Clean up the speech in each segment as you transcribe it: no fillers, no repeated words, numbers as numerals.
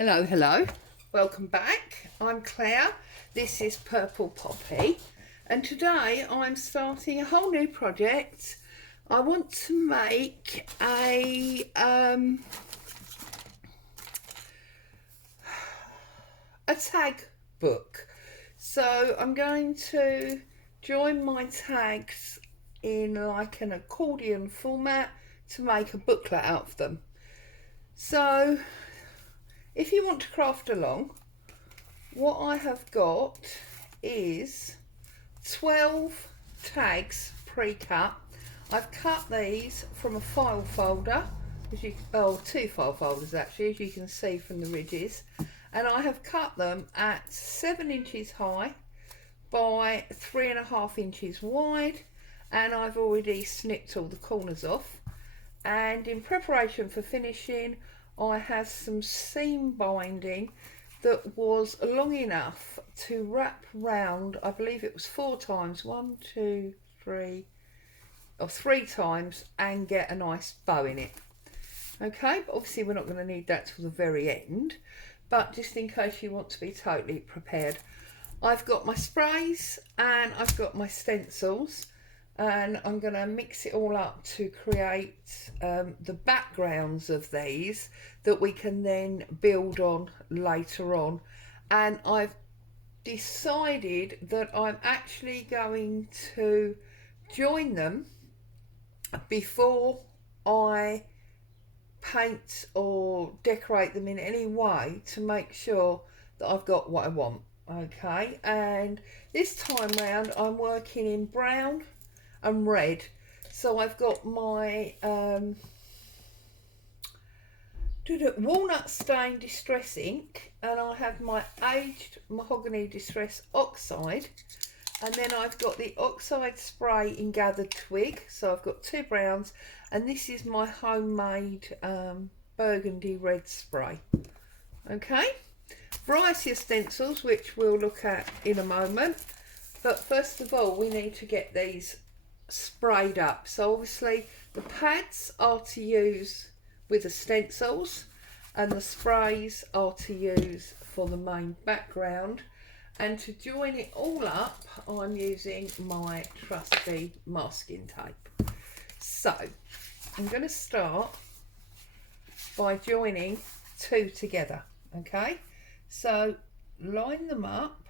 Hello, hello. Welcome back. I'm Claire. This is Purple Poppy. And today I'm starting a whole new project. I want to make a tag book. So I'm going to join my tags in like an accordion format to make a booklet out of them. So if you want to craft along, what I have got is 12 tags pre-cut. I've cut these from a file folder, two file folders actually, as you can see from the ridges, and I have cut them at 7 inches high by 3.5 inches wide, and I've already snipped all the corners off. And in preparation for finishing, I have some seam binding that was long enough to wrap round, I believe it was 4 times, 3 times, and get a nice bow in it. Okay, but obviously we're not going to need that till the very end, but just in case you want to be totally prepared. I've got my sprays and I've got my stencils, and I'm going to mix it all up to create the backgrounds of these that we can then build on later on. And I've decided that I'm actually going to join them before I paint or decorate them in any way to make sure that I've got what I want. Okay, and this time round I'm working in brown and red. So I've got my walnut stain distress ink, and I have my aged mahogany distress oxide, and then I've got the oxide spray in gathered twig. So I've got 2 browns, and this is my homemade burgundy red spray. Okay, variety of stencils which we'll look at in a moment, but first of all we need to get these sprayed up. So obviously the pads are to use with the stencils and the sprays are to use for the main background, and to join it all up I'm using my trusty masking tape. So I'm going to start by joining 2 together. Okay, so line them up.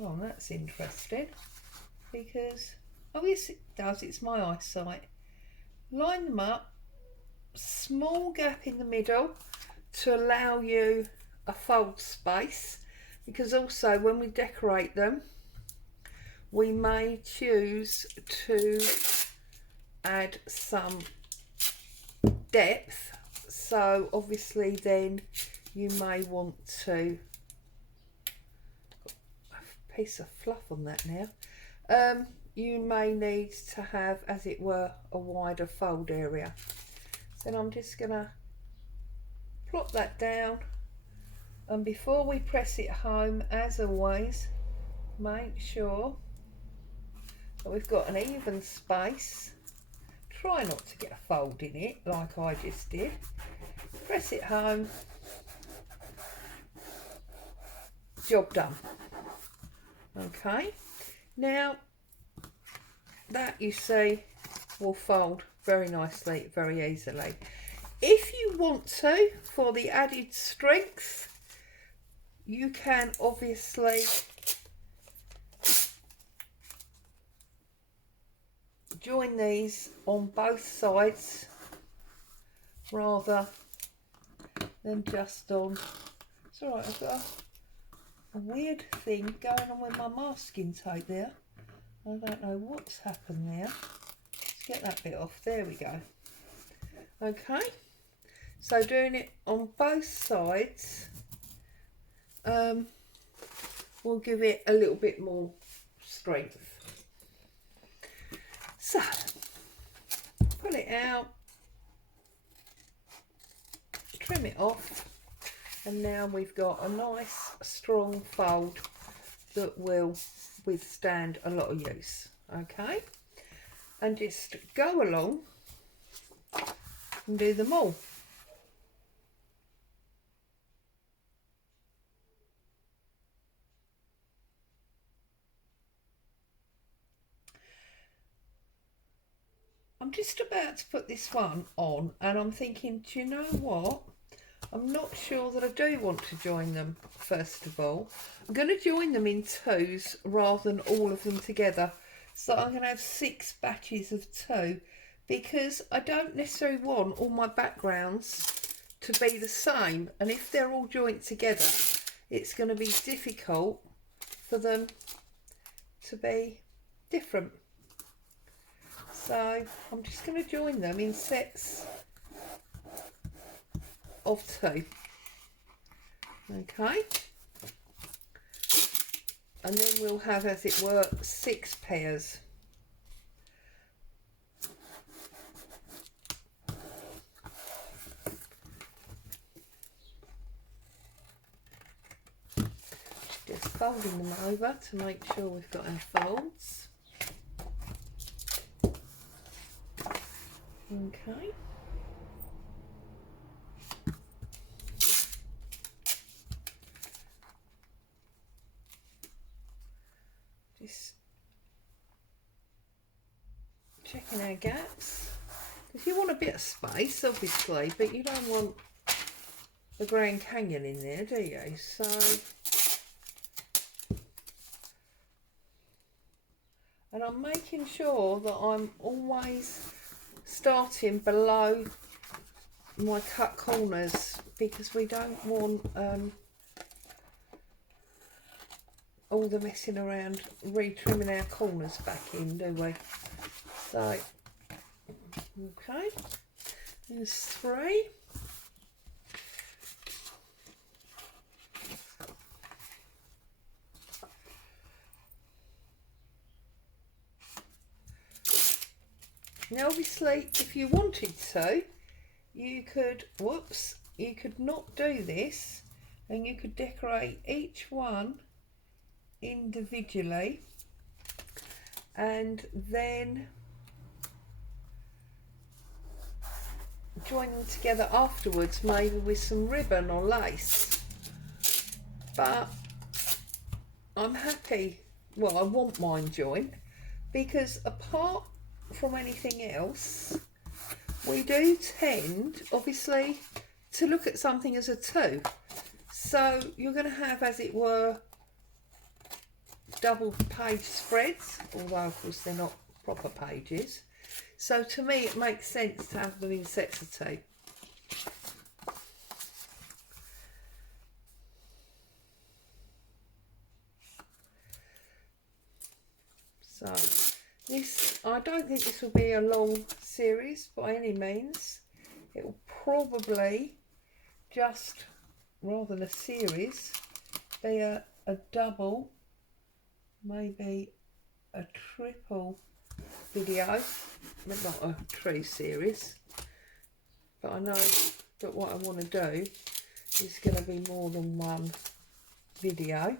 Oh, that's interesting, because oh yes it does, it's my eyesight. Line them up, small gap in the middle to allow you a fold space, because also when we decorate them we may choose to add some depth, so obviously then you may want to, a piece of fluff on that now, you may need to have, as it were, a wider fold area. Then I'm just going to plop that down, and before we press it home, as always, make sure that we've got an even space. Try not to get a fold in it like I just did. Press it home. Job done. Okay, now that, you see, will fold very nicely, very easily. If you want to, for the added strength, you can obviously join these on both sides rather than just on. It's alright, I've got a weird thing going on with my masking tape there. I don't know what's happened there. Let's get that bit off. There we go. Okay, so doing it on both sides will give it a little bit more strength. So pull it out, trim it off, and now we've got a nice strong fold that will withstand a lot of use. Okay, and just go along and do them all. I'm just about to put this one on and I'm thinking, do you know what? I'm not sure that I do want to join them first of all. I'm going to join them in twos rather than all of them together. So I'm going to have 6 batches of 2 because I don't necessarily want all my backgrounds to be the same. And if they're all joined together, it's going to be difficult for them to be different. So I'm just going to join them in sets of 2. Okay. And then we'll have, as it were, 6 pairs. Just folding them over to make sure we've got our folds. Okay. Just checking our gaps. Because you want a bit of space, obviously, but you don't want the Grand Canyon in there, do you? So and I'm making sure that I'm always starting below my cut corners because we don't want all the messing around re-trimming our corners back in, do we? So, okay, there's 3. Now obviously if you wanted to, you could, you could not do this and you could decorate each one individually and then join them together afterwards, maybe with some ribbon or lace. But I'm happy, well, I want mine joined because apart from anything else, we do tend, obviously, to look at something as a 2. So you're going to have, as it were, double page spreads, although of course they're not proper pages. So to me it makes sense to have them in sets of 2. So this, I don't think this will be a long series by any means. It will probably just, rather than a series, be a double, maybe a triple video, but not a true series. But I know that what I want to do is going to be more than one video.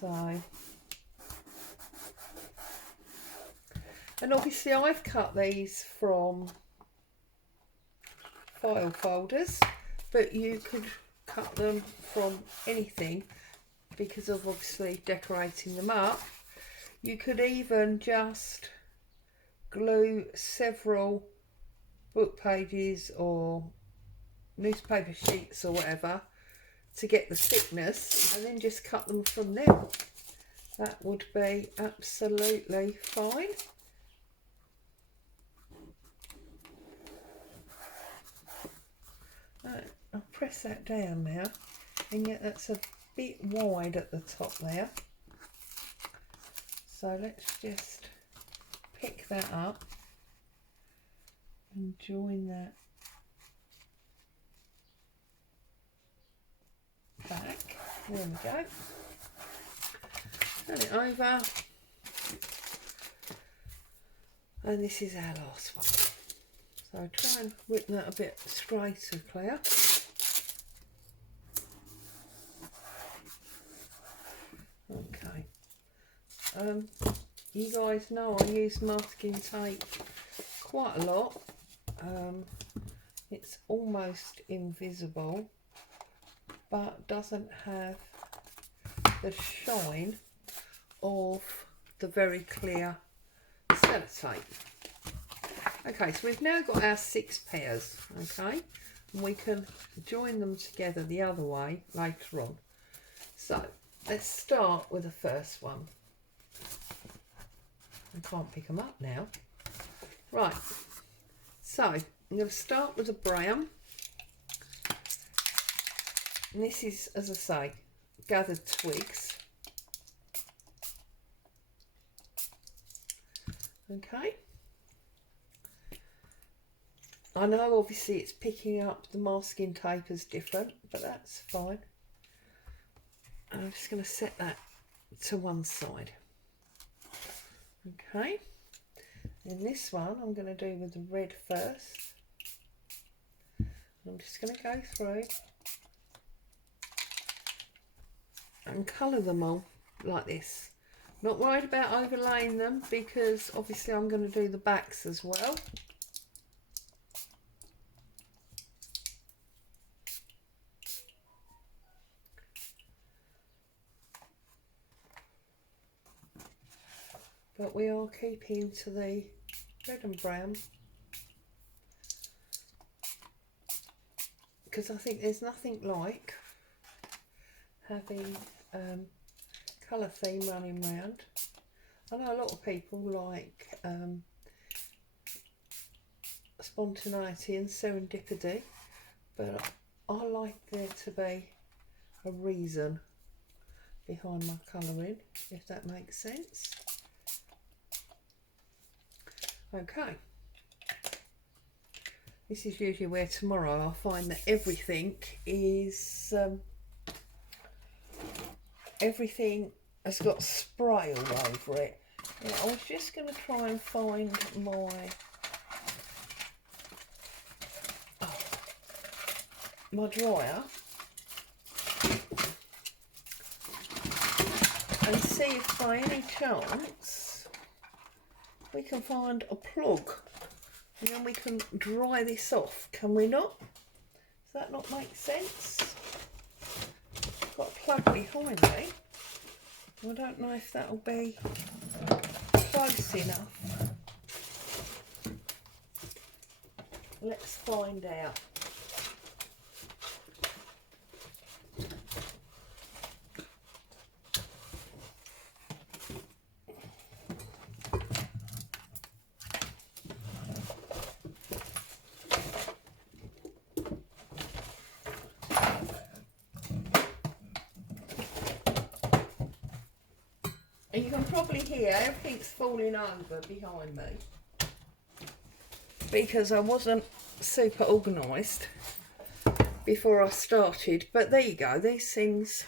So, and obviously I've cut these from file folders, but you could cut them from anything because of obviously decorating them up. You could even just glue several book pages or newspaper sheets or whatever to get the thickness and then just cut them from them. That would be absolutely fine. Right, I'll press that down now, and yet that's a bit wide at the top there. So let's just pick that up and join that back. There we go. Turn it over. And this is our last one. So try and whip that a bit straighter, Claire. Okay. You guys know I use masking tape quite a lot. It's almost invisible, but doesn't have the shine of the very clear sellotape. Okay, so we've now got our 6 pairs, okay, and we can join them together the other way later on. So let's start with the first one. I can't pick them up now. Right, so I'm going to start with the brown. And this is, as I say, gathered twigs. Okay. I know obviously it's picking up the masking tape is different, but that's fine. And I'm just going to set that to one side. Okay. And this one I'm going to do with the red first. I'm just going to go through and colour them all like this. Not worried about overlaying them because obviously I'm going to do the backs as well. But we are keeping to the red and brown because I think there's nothing like having colour theme running round. I know a lot of people like spontaneity and serendipity, but I like there to be a reason behind my colouring, if that makes sense. Okay, this is usually where tomorrow I'll find that everything is everything has got spray all over it. Now, I was just going to try and find my dryer and see if by any chance we can find a plug and then we can dry this off, can we not? Does that not make sense? I've got a plug behind me. I don't know if that'll be close enough. Let's find out. And you can probably hear everything's falling over behind me because I wasn't super organised before I started. But there you go, these things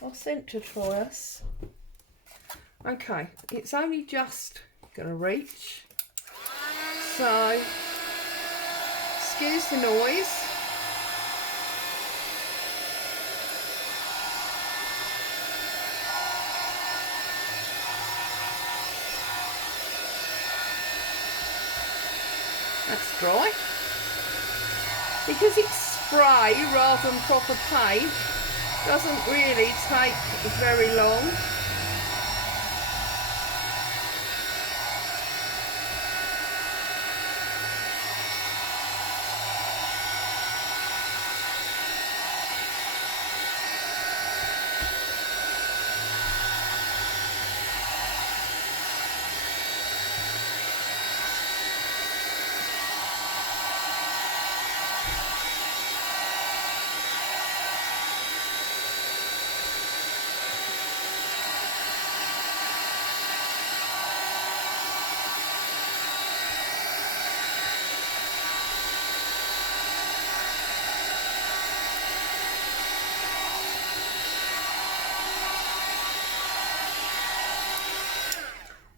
are sent to try us. Okay, it's only just going to reach, so excuse the noise. That's dry. Because it's spray rather than proper paint, doesn't really take very long.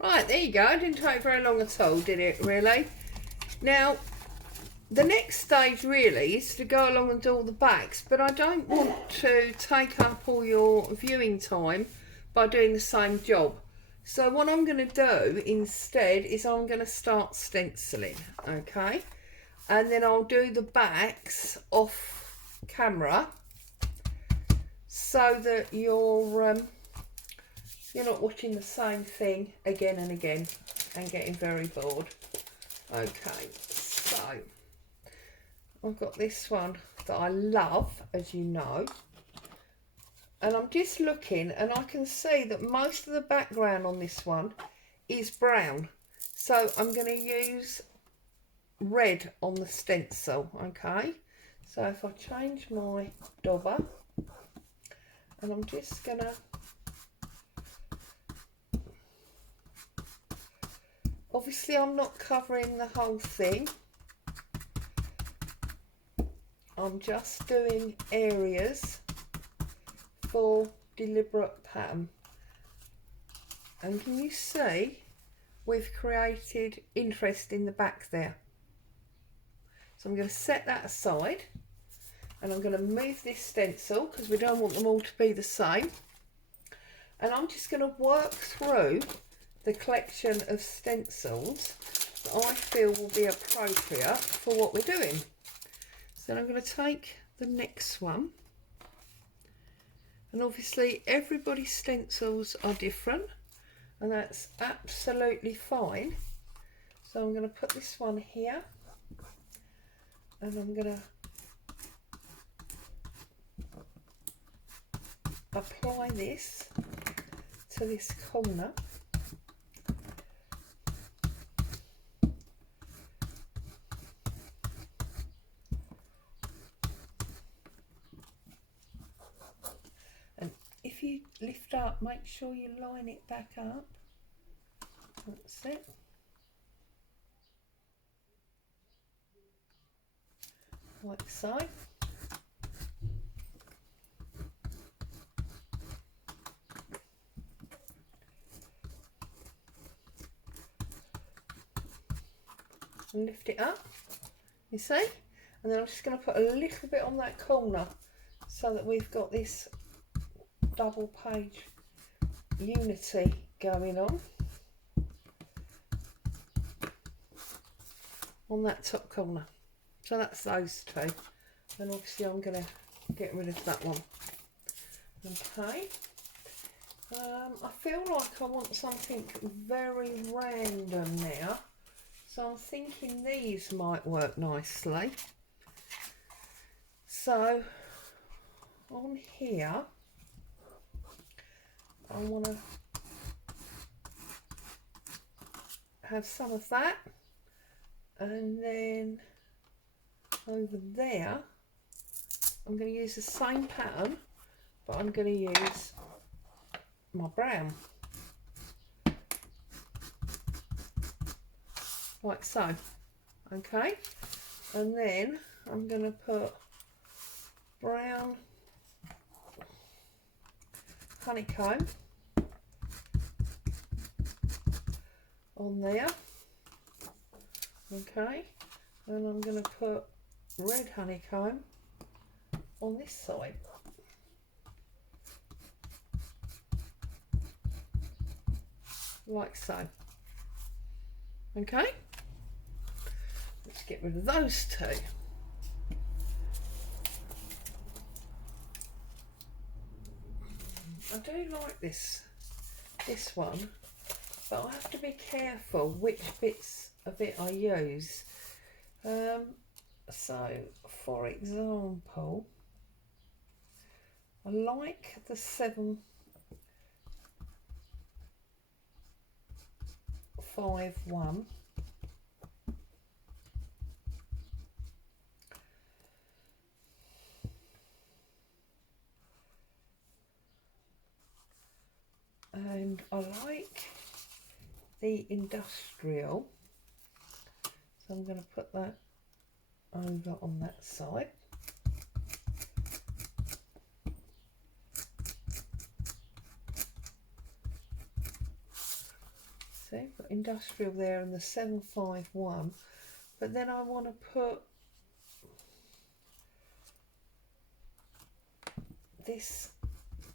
Right, there you go. It didn't take very long at all, did it, really? Now, the next stage really is to go along and do all the backs, but I don't want to take up all your viewing time by doing the same job. So what I'm going to do instead is I'm going to start stenciling, okay? And then I'll do the backs off camera so that you're you're not watching the same thing again and again and getting very bored. Okay, so I've got this one that I love, as you know, and I'm just looking and I can see that most of the background on this one is brown, so I'm going to use red on the stencil. Okay, so if I change my dauber, and I'm just going to, obviously I'm not covering the whole thing, I'm just doing areas for deliberate pattern. And can you see we've created interest in the back there? So I'm going to set that aside, and I'm going to move this stencil because we don't want them all to be the same, and I'm just going to work through the collection of stencils that I feel will be appropriate for what we're doing. So then I'm going to take the next one, and obviously everybody's stencils are different, and that's absolutely fine. So I'm going to put this one here, and I'm going to apply this to this corner. And if you lift up, make sure you line it back up. That's it. Like so. And lift it up, you see? And then I'm just going to put a little bit on that corner so that we've got this double page unity going on that top corner. So that's those two. And obviously I'm going to get rid of that one. Okay. I feel like I want something very random now. So I'm thinking these might work nicely. So on here, I want to have some of that, and then over there I'm going to use the same pattern, but I'm going to use my brown, like so. Okay, and then I'm going to put brown honeycomb on there. Okay, and I'm going to put red honeycomb on this side. Like so. Okay, let's get rid of those two. I do like this one, but I have to be careful which bits of it I use. So for example, I like the 751. And I like the industrial, so I'm going to put that over on that side. See, got industrial there and the 751, but then I want to put this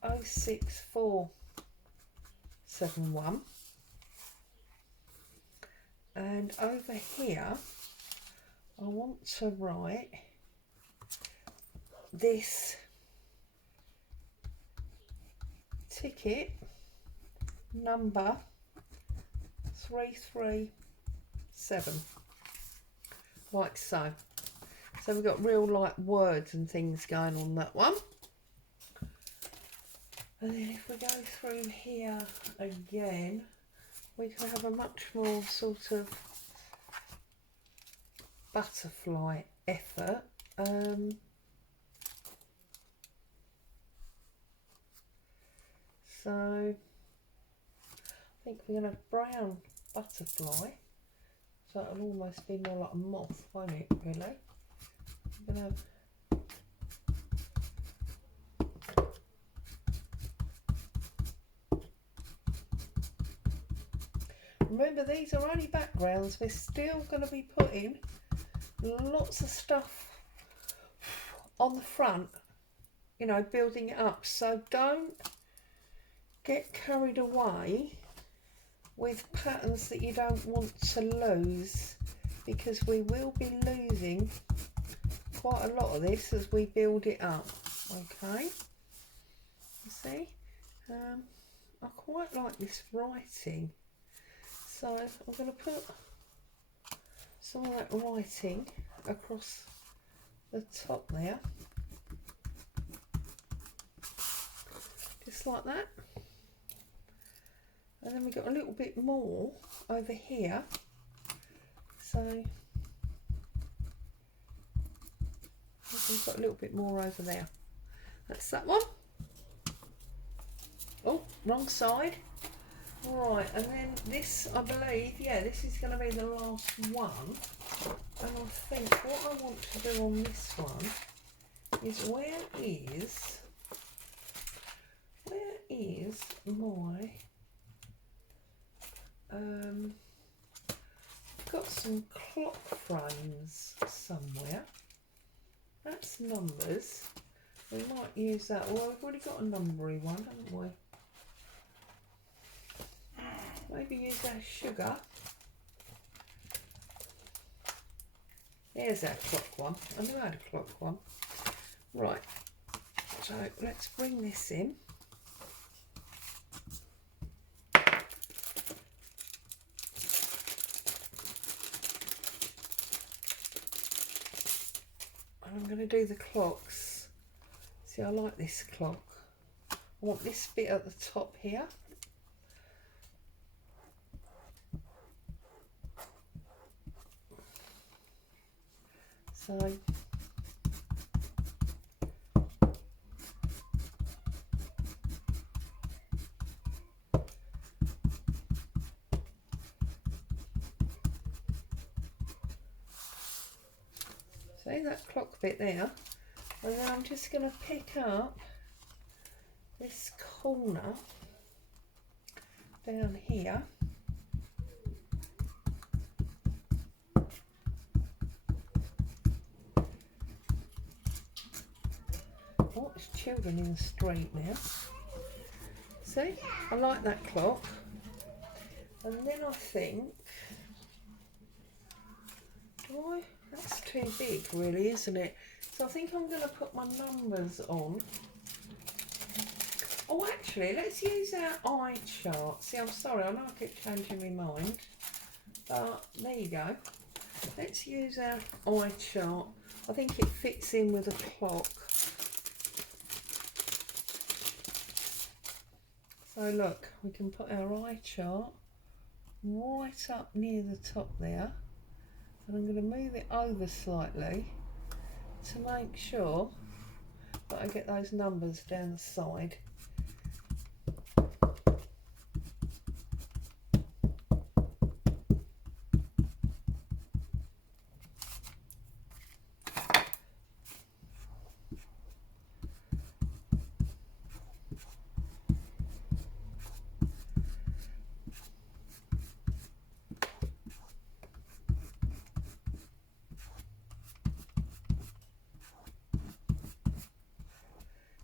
06471, and over here I want to write this ticket number 337, like so. So we've got real like words and things going on that one. And then if we go through here again, we can have a much more sort of butterfly effort. So I think we're going to have brown butterfly. So it'll almost be more like a moth, won't it, really? I'm going to have remember, these are only backgrounds. We're still going to be putting lots of stuff on the front, you know, building it up. So don't get carried away with patterns that you don't want to lose, because we will be losing quite a lot of this as we build it up. Okay, you see, I quite like this writing, so I'm going to put some of that writing across the top there, just like that. And then we've got a little bit more over here, so we've got a little bit more over there. That's that one. Oh, wrong side. Right, and then this, I believe, yeah, this is going to be the last one. And I think what I want to do on this one is where is my got some clock frames somewhere. That's numbers. We might use that. Well, we've already got a numbery one, haven't we? Maybe use our sugar. There's our clock one. I knew I had a clock one. Right. So let's bring this in. I'm going to do the clocks. See, I like this clock. I want this bit at the top here. So see that clock bit there, and then I'm just going to pick up this corner down here. Oh, there's children in the street now. See, I like that clock. And then I think, that's too big really, isn't it? So I think I'm going to put my numbers on. Oh, actually, let's use our eye chart. See, I'm sorry, I know I keep changing my mind, but there you go. Let's use our eye chart. I think it fits in with a clock. So look, we can put our eye chart right up near the top there. And I'm going to move it over slightly to make sure that I get those numbers down the side.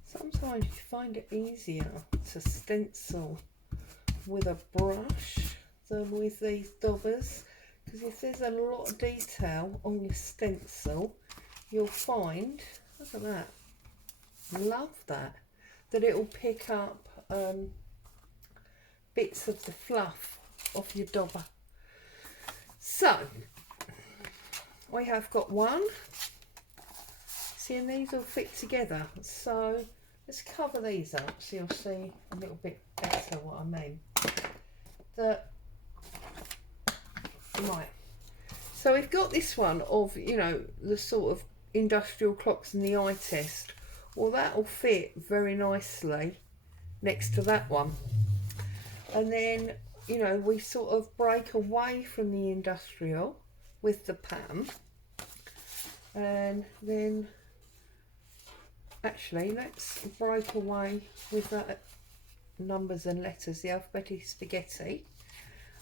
Sometimes you find it easier to stencil with a brush than with these daubers, because if there's a lot of detail on your stencil, you'll find, look at that, love that, that it will pick up bits of the fluff off your dobber. So I have got one. See, and these all fit together. So let's cover these up so you'll see a little bit better what I mean. Right. So we've got this one of, you know, the sort of industrial clocks and the eye test. Well, that will fit very nicely next to that one. And then, you know, we sort of break away from the industrial with the pattern. And then, actually, let's break away with that numbers and letters, the alphabetic spaghetti.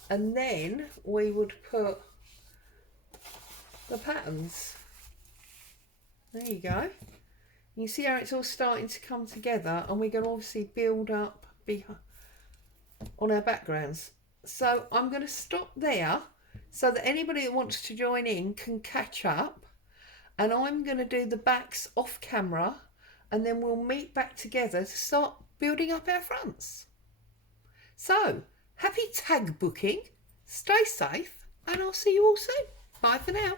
And then we would put the patterns. There you go. You see how it's all starting to come together, and we're going to obviously build up on our backgrounds. So I'm going to stop there so that anybody that wants to join in can catch up, and I'm going to do the backs off camera, and then we'll meet back together to start building up our fronts. So happy tag booking, stay safe, and I'll see you all soon. Bye for now.